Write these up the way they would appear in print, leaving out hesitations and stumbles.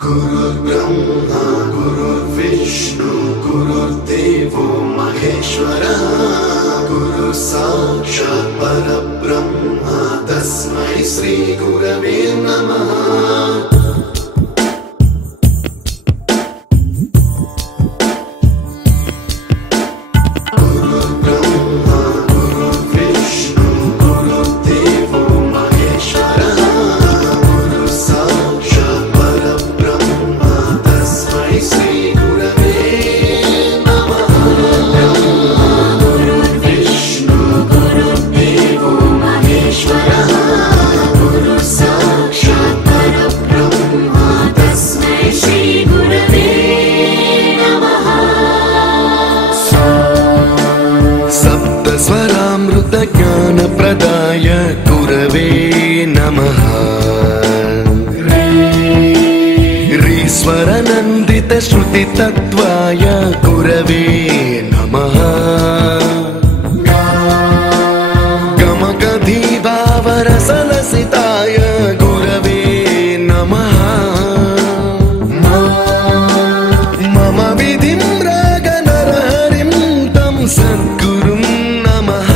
गुरुर्ब्रह्मा गुरुर्विष्णु गुरुर्देवो महेश्वरः गुरु साक्षात् परब्रह्म तस्मै श्री गुरवे नमः। ज्ञान प्रदाय गुरवे नमः। ईश्वर नंदित श्रुति तत्वाय गुरवे नमः। गमगधी भावरसलसिताय गुरवे नमः। मम विधिं रागनरहरिं तं सद्गुरुं नमः।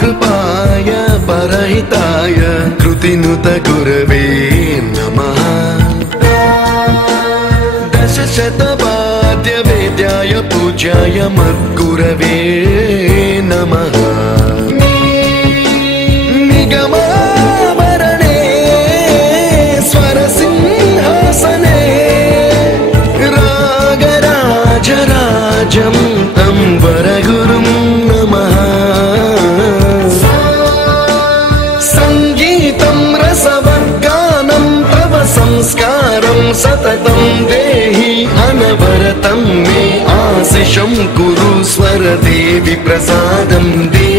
कृपाय परहिताय कृतिनुत गुरवे नमः। दशशतवाद्य वेद्याय पूज्याय मद्गुरवे नमः। निगमावरणे स्वरसिंहासने रागराजराजं तं वरगुरुं नमः। संस्कारं सततं देहि अनवरतं मे आशिषं कुरु स्वरदेवि प्रसादं देहि।